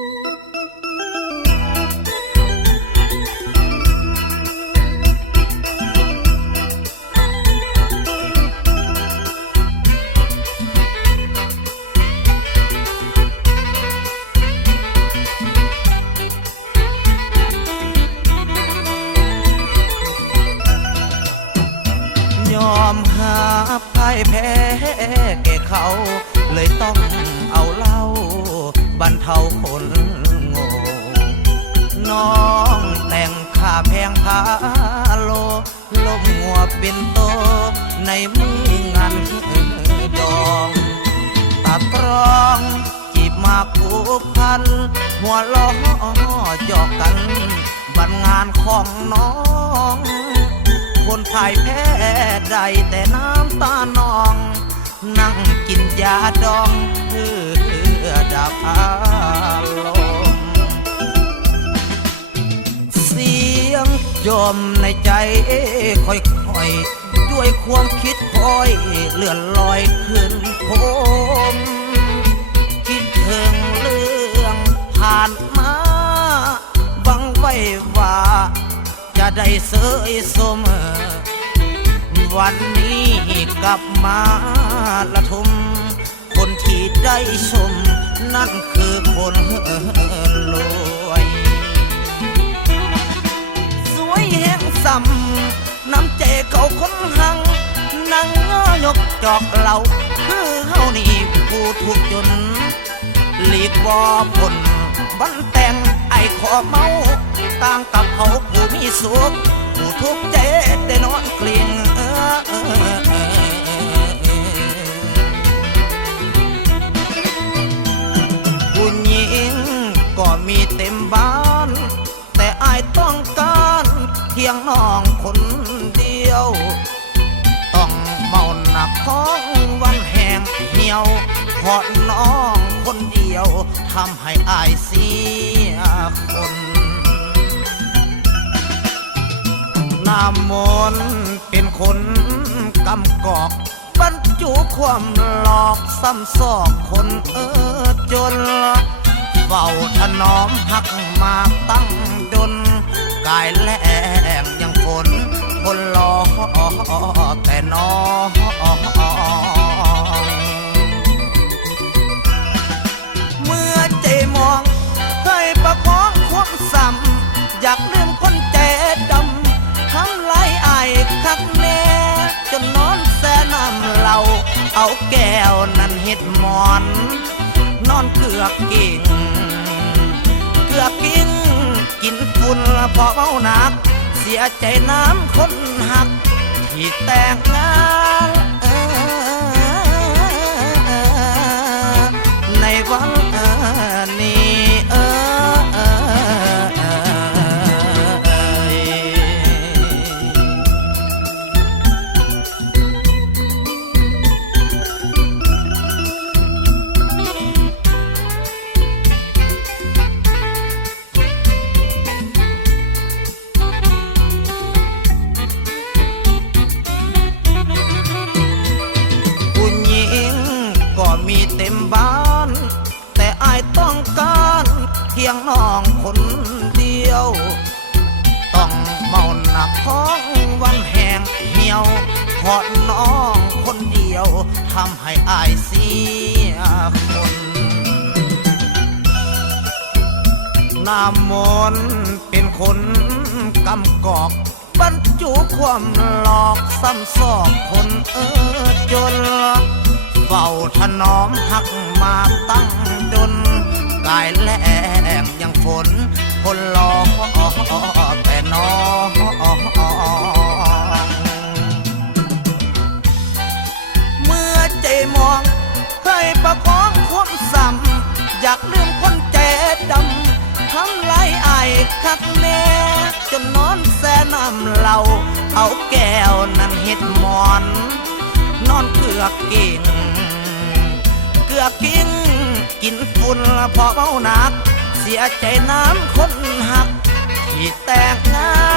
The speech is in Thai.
ยอมหาพ่ายแพ้แก่เขาเลยต้องเอาเหล้าบรรเทาคนโง่น้องแต่งข้าแพงพาโลล้มหัวเป็นโตในมืองานดองตาตรองจีบมาผูกพันหัวล้อจอกกันบันงานของน้องคนพ่ายแพ้ได้แต่น้ำตานองนั่งกินยาดองเพื่อดับอารมณ์เสียงจมในใจค่อยๆด้วยความคิดคอยเลื่อนลอยขึ้นโคมคิดถึงเรื่องผ่านมาบังไว้ว่าจะได้เสยสมวันนี้กลับมาละทมคนที่ได้ชมนั่นคือคนรวยสวยแห่งซ้ำน้ำใจเขาคนหังนั่งยกจอกเหล่าคือเฮานี่ผู้ทุกจนหลีกบ่พ้นบันแต่งไอ้ขอเมาต่างกับเขาผู้มีสุขผู้ทุกข์ใจได้นอนเกลียงผู้หญิงก็มีเต็มบ้านแต่อายต้องการเพียงน้องคนเดียวต้องเมาหนักของวันแห่งเหี่ยวเพราะน้องคนเดียวทำให้อายเสียคนน้ำมนต์เป็นคนกำกอกบรรจุความหลอกซ้ำซอกคนจนเฝ้าถนอมหักมาตั้งดนกายแหลงยังฝนคนรอแต่น้องเมื่อใจมองให้ประคองความซ้ำอยากลืมคนใจดำทั้งไหลไอคักแน่จนนอนแซ่น้ำเหล่าเอาแก้วนั้นเฮ็ดหมอนนอนเกือกกิ่งกินฝุ่นพอเมาหนักเสียใจน้ำคนหักที่แต่งงานในวันนี้มีเต็มบ้านแต่อายต้องการเพียงน้องคนเดียวต้องเมาหนักของวันแห่งเหี่ยวเพราะน้องคนเดียวทำให้อายเสียคนน้ำมนต์เป็นคนกำกอกบรรจุความหลอกซ้ำซอกคนจนเฝ้าถนอมหักมาตั้งดนกายแหลงยังฝนคนรอแต่น้องเมื่อใจมองให้ประคองความซ้ำอยากลืมคนใจดำทั้งไหลไอคักแน่จนนอนแซ่น้ำเหล่าเอาแก้วนั้นเฮ็ดหมอนนอนเกือกกิ่งกินฝุ่นพอเมาหนักเสียใจน้ำคนหักที่แตกงาน